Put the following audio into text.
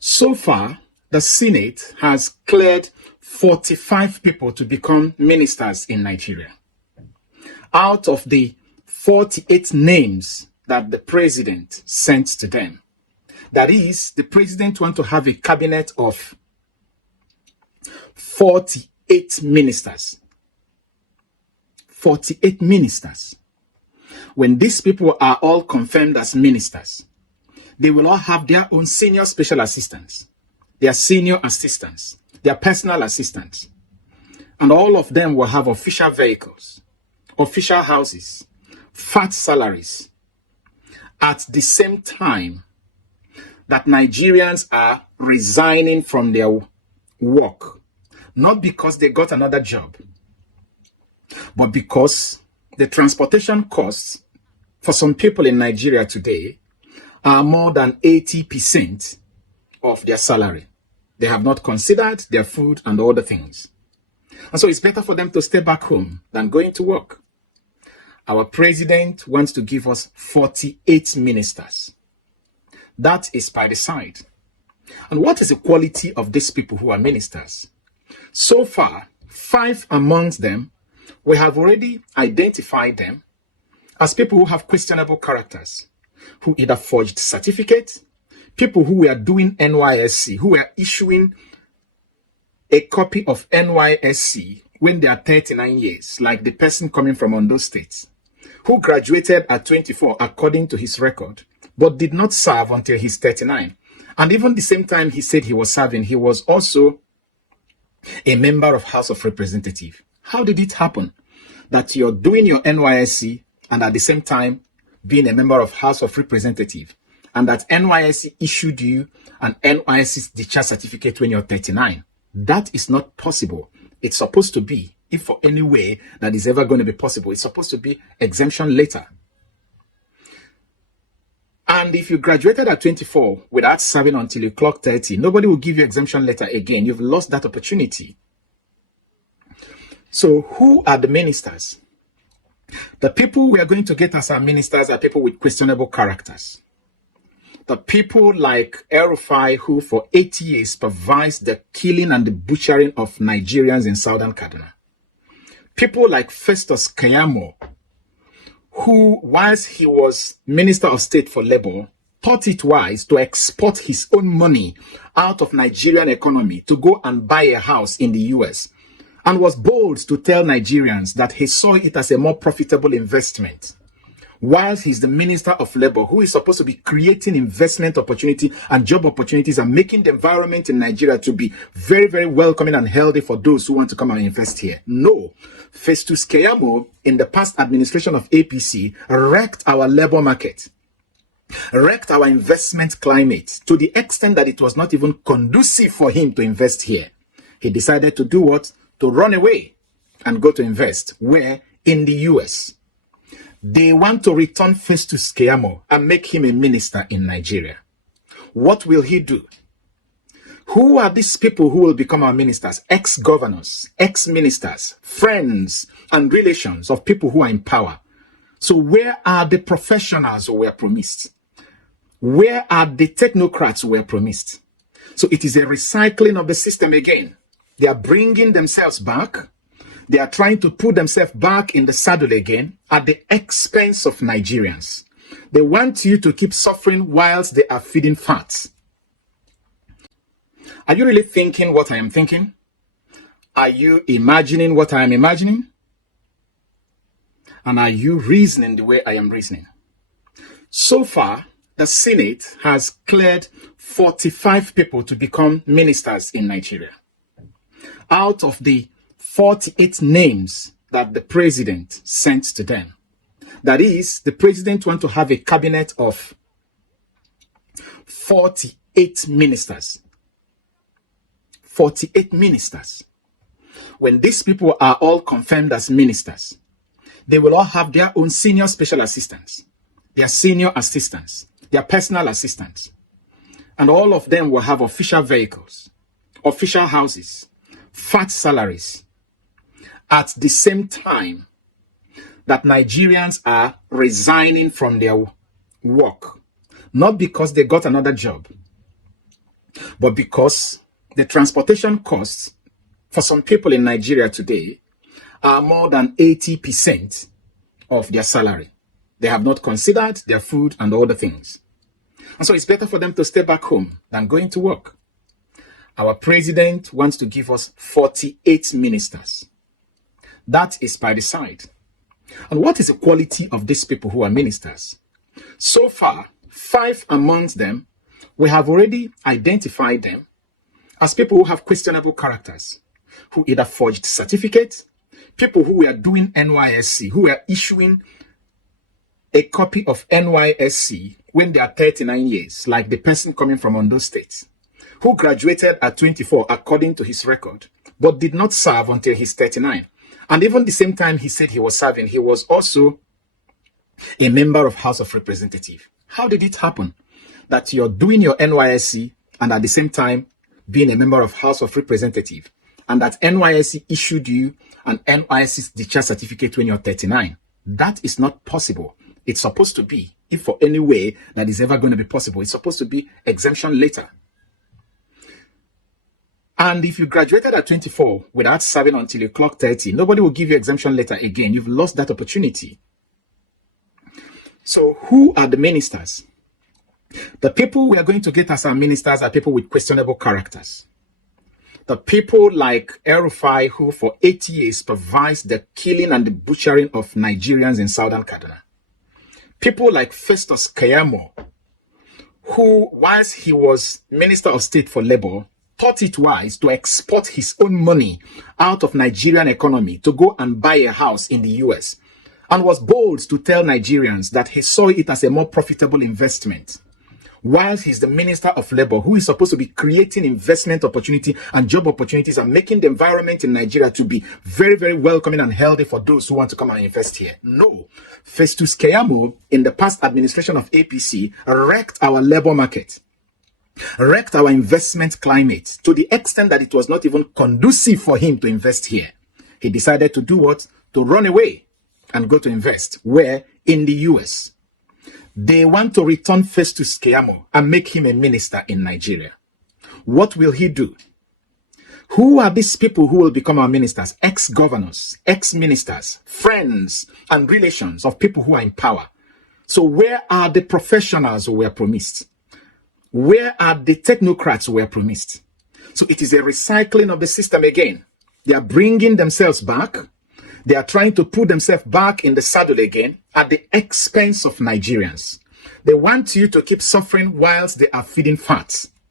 So far, the Senate has cleared 45 people to become ministers in Nigeria. Out of the 48 names that the president sent to them. That is, the president wants to have a cabinet of 48 ministers. 48 ministers. When these people are all confirmed as ministers, they will all have their own senior special assistants, their senior assistants, their personal assistants. And all of them will have official vehicles, official houses, fat salaries, at the same time that Nigerians are resigning from their work, not because they got another job, but because the transportation costs for some people in Nigeria today are more than 80% of their salary. They have not considered their food and other things. And so it's better for them to stay back home than going to work. Our president wants to give us 48 ministers. That is by the side. And what is the quality of these people who are ministers? So far, 5 amongst them, we have already identified them as people who have questionable characters, who either forged certificates, people who were doing NYSC, who were issuing a copy of NYSC when they are 39 years, like the person coming from Ondo State, who graduated at 24 according to his record, but did not serve until he's 39. And even the same time he said he was serving, he was also a member of House of Representatives. How did it happen that you're doing your NYSC and at the same time being a member of House of Representatives, and that NYSC issued you an NYSC discharge certificate when you're 39? That is not possible. It's supposed to be, if for any way that is ever going to be possible, it's supposed to be exemption later. And if you graduated at 24 without serving until you clock 30, nobody will give you exemption letter again. You've lost that opportunity. So who are the ministers? The people we are going to get as our ministers are people with questionable characters. The people like El-Rufai, who for 8 years supervised the killing and the butchering of Nigerians in southern Kaduna. People like Festus Keyamo, who, whilst he was Minister of State for Labor, thought it wise to export his own money out of Nigerian economy to go and buy a house in the US, and was bold to tell Nigerians that he saw it as a more profitable investment. Whilst he's the Minister of Labor, who is supposed to be creating investment opportunity and job opportunities and making the environment in Nigeria to be very, very welcoming and healthy for those who want to come and invest here. No. Festus Keyamo, in the past administration of APC, wrecked our labor market, wrecked our investment climate to the extent that it was not even conducive for him to invest here. He decided to do what? To run away and go to invest. Where? In the US. They want to return Festus Keyamo and make him a minister in Nigeria. What will he do? Who are these people who will become our ministers? Ex-governors, ex-ministers, friends and relations of people who are in power. So where are the professionals who were promised? Where are the technocrats who were promised? So it is a recycling of the system again. They are bringing themselves back. They are trying to put themselves back in the saddle again at the expense of Nigerians. They want you to keep suffering whilst they are feeding fat. Are you really thinking what I am thinking? Are you imagining what I am imagining? And are you reasoning the way I am reasoning? So far, the Senate has cleared 45 people to become ministers in Nigeria. Out of the 48 names that the president sent to them. That is, the president wants to have a cabinet of 48 ministers. 48 ministers. When these people are all confirmed as ministers, they will all have their own senior special assistants, their senior assistants, their personal assistants. And all of them will have official vehicles, official houses, fat salaries, at the same time that Nigerians are resigning from their work, not because they got another job, But because the transportation costs for some people in Nigeria today are more than 80% of their salary, they have not considered their food and all the things. And so it's better for them to stay back home than going to work. Our president wants to give us 48 ministers. That is by the side. And what is the quality of these people who are ministers? So far, 5 amongst them, we have already identified them as people who have questionable characters, who either forged certificates, people who were doing NYSC, who were issuing a copy of NYSC when they are 39 years, like the person coming from Ondo State, who graduated at 24 according to his record, but did not serve until he's 39. And even the same time he said he was serving, he was also a member of House of Representatives. How did it happen that you're doing your NYSC and at the same time being a member of House of Representatives, and that NYSC issued you an NYSC discharge certificate when you're 39? That is not possible. It's supposed to be, if for any way that is ever going to be possible, it's supposed to be exemption later. And if you graduated at 24 without serving until you clock 30, nobody will give you exemption letter again. You've lost that opportunity. So who are the ministers? The people we are going to get as our ministers are people with questionable characters. The people like El-Rufai, who for 8 years supervised the killing and the butchering of Nigerians in southern Kaduna. People like Festus Keyamo, who, whilst he was Minister of State for Labor, thought it wise to export his own money out of Nigerian economy to go and buy a house in the US, and was bold to tell Nigerians that he saw it as a more profitable investment. Whilst he's the Minister of Labor, who is supposed to be creating investment opportunity and job opportunities and making the environment in Nigeria to be very, very welcoming and healthy for those who want to come and invest here. No. Festus Keyamo, in the past administration of APC, wrecked our labor market, wrecked our investment climate to the extent that it was not even conducive for him to invest here. He decided to do what? To run away and go to invest. Where? In the US. They want to return Festus Keyamo and make him a minister in Nigeria. What will he do? Who are these people who will become our ministers? Ex-governors, ex-ministers, friends and relations of people who are in power. So where are the professionals who were promised? Where are the technocrats who were promised? So it is a recycling of the system again. They are bringing themselves back. They are trying to put themselves back in the saddle again at the expense of Nigerians. They want you to keep suffering whilst they are feeding fat.